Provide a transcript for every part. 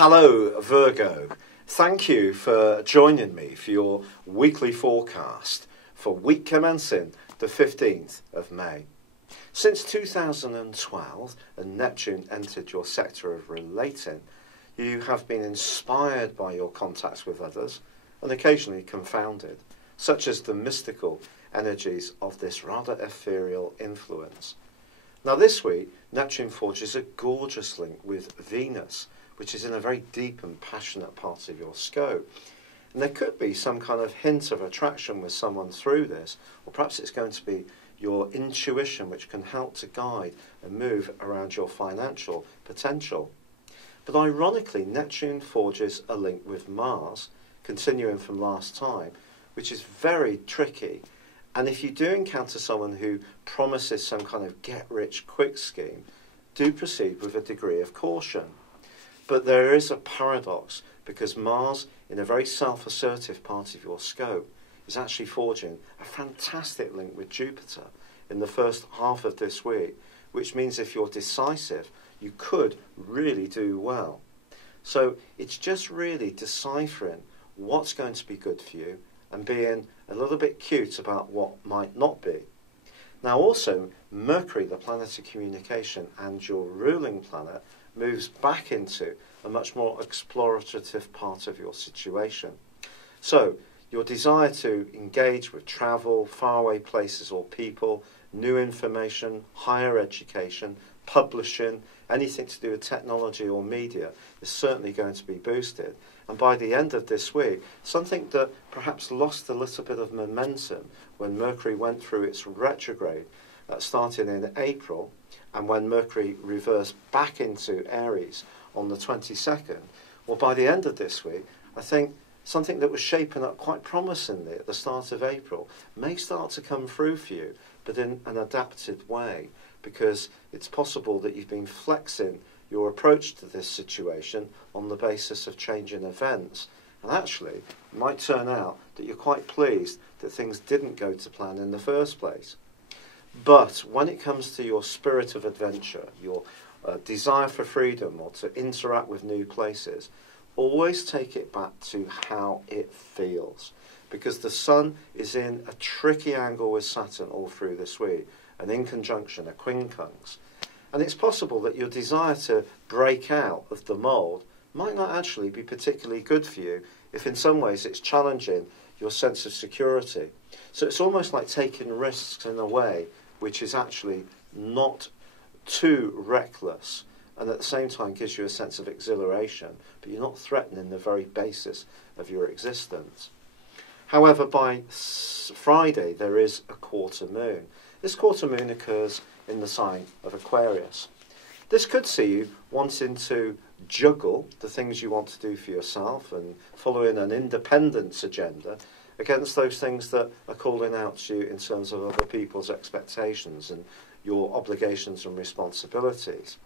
Hello Virgo, thank you for joining me for your weekly forecast for week commencing the 15th of May. Since 2012 and Neptune entered your sector of relating, you have been inspired by your contacts with others and occasionally confounded, such as the mystical energies of this rather ethereal influence. Now this week, Neptune forges a gorgeous link with Venus, which is in a very deep and passionate part of your scope. And there could be some kind of hint of attraction with someone through this, or perhaps it's going to be your intuition which can help to guide and move around your financial potential. But ironically, Neptune forges a link with Mars, continuing from last time, which is very tricky. And if you do encounter someone who promises some kind of get-rich-quick scheme, do proceed with a degree of caution. But there is a paradox, because Mars, in a very self-assertive part of your scope, is actually forging a fantastic link with Jupiter in the first half of this week, which means if you're decisive, you could really do well. So it's just really deciphering what's going to be good for you and being a little bit cute about what might not be. Now also, Mercury, the planet of communication, and your ruling planet, moves back into a much more explorative part of your situation. So, your desire to engage with travel, faraway places or people, new information, higher education, publishing, anything to do with technology or media is certainly going to be boosted. And by the end of this week, something that perhaps lost a little bit of momentum when Mercury went through its retrograde, starting in April, and when Mercury reversed back into Aries on the 22nd, well, by the end of this week, I think something that was shaping up quite promisingly at the start of April may start to come through for you, but in an adapted way, because it's possible that you've been flexing your approach to this situation on the basis of changing events. And actually, it might turn out that you're quite pleased that things didn't go to plan in the first place. But when it comes to your spirit of adventure, your desire for freedom or to interact with new places, always take it back to how it feels. Because the Sun is in a tricky angle with Saturn all through this week, and in conjunction, a quincunx. And it's possible that your desire to break out of the mould might not actually be particularly good for you if in some ways it's challenging your sense of security. So it's almost like taking risks in a way which is actually not too reckless, and at the same time gives you a sense of exhilaration, but you're not threatening the very basis of your existence. However, by Friday there is a quarter moon. This quarter moon occurs in the sign of Aquarius. This could see you wanting to juggle the things you want to do for yourself and following an independence agenda against those things that are calling out to you in terms of other people's expectations and your obligations and responsibilities.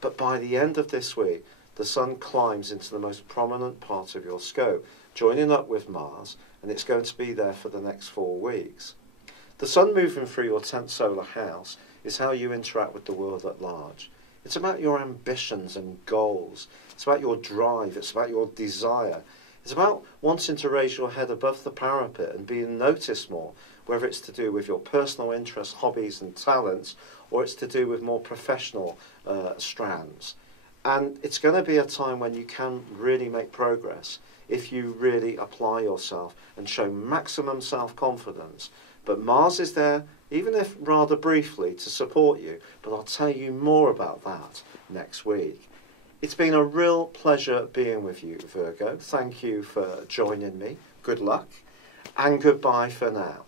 But by the end of this week, the Sun climbs into the most prominent part of your scope, joining up with Mars, and it's going to be there for the next 4 weeks. The Sun moving through your 10th solar house is how you interact with the world at large. It's about your ambitions and goals. It's about your drive. It's about your desire. It's about wanting to raise your head above the parapet and being noticed more, whether it's to do with your personal interests, hobbies and talents, or it's to do with more professional strands. And it's going to be a time when you can really make progress if you really apply yourself and show maximum self-confidence. But Mars is there, even if rather briefly, to support you, but I'll tell you more about that next week. It's been a real pleasure being with you, Virgo. Thank you for joining me. Good luck, and goodbye for now.